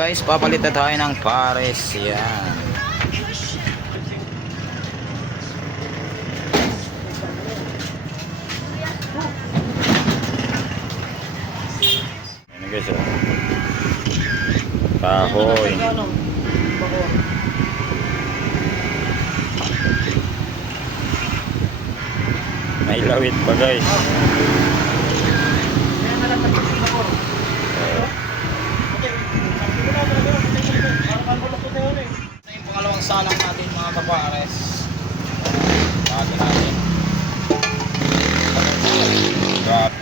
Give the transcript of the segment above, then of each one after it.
guys, papalit na tayo ng pares. Yan. Yan guys, oh. Kahoy. May lawit pa guys. Ito yung pangalawang salang natin mga kapares. Bago natin. Drop.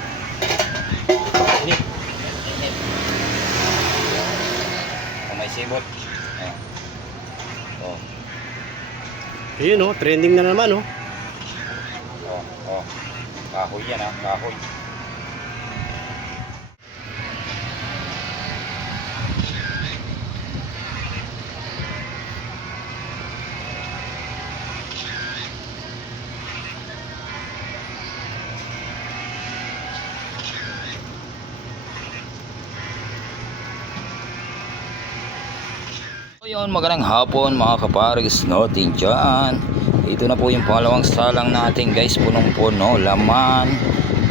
Init. Init. Kung may sibot. Ayan. Oh. Ayun oh, trending na naman oh. Oh. Kahoy yan ha, kahoy. Yun, magandang hapon mga kapares natin dyan. Ito na po yung pangalawang salang natin guys. Punong-puno, laman,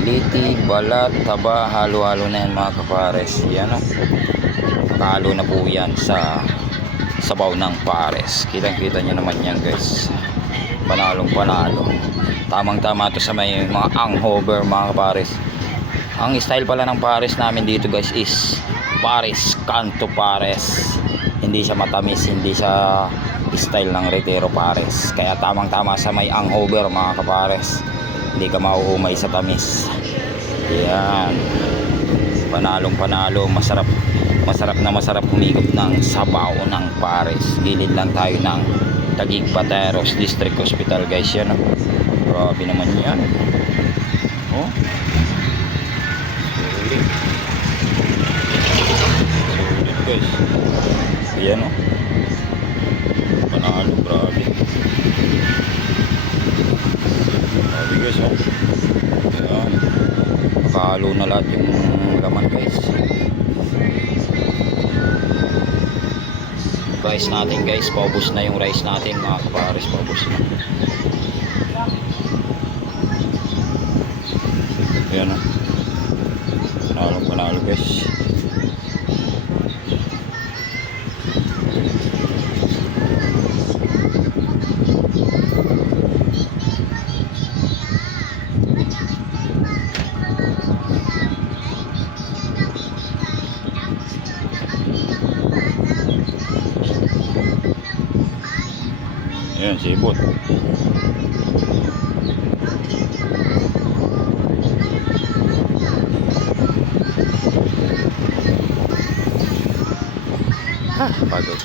litig, balat, taba, halo-halo na yan mga kapares. Yan o. Halo na po yan sa sabaw ng pares. Kitang-kita nyo naman yan guys. Panalong panalo. Tamang-tama to sa may mga anghover mga kapares. Ang style pala ng pares namin dito guys is pares, kanto pares. Hindi siya matamis, hindi siya style ng retero pares. Kaya tamang-tama sa may anghover mga kapares. Hindi ka mauumay sa tamis. Yan. Panalong panalo, masarap. Masarap humigop ng sabaw ng pares. Gilid lang tayo ng Taguig Pateros District Hospital guys. Yan oh. Grabe naman yan. Oh. Sulit. Sulit guys. Ayan o. Panalo, grabe. Grabe guys o. Ayan. Nakahalo na lahat yung laman guys. Rice natin guys. Paubos na yung rice natin mga kapares. Paubos na. Ayan o. Panalo guys. Ayan, sibot. Ha, pagod.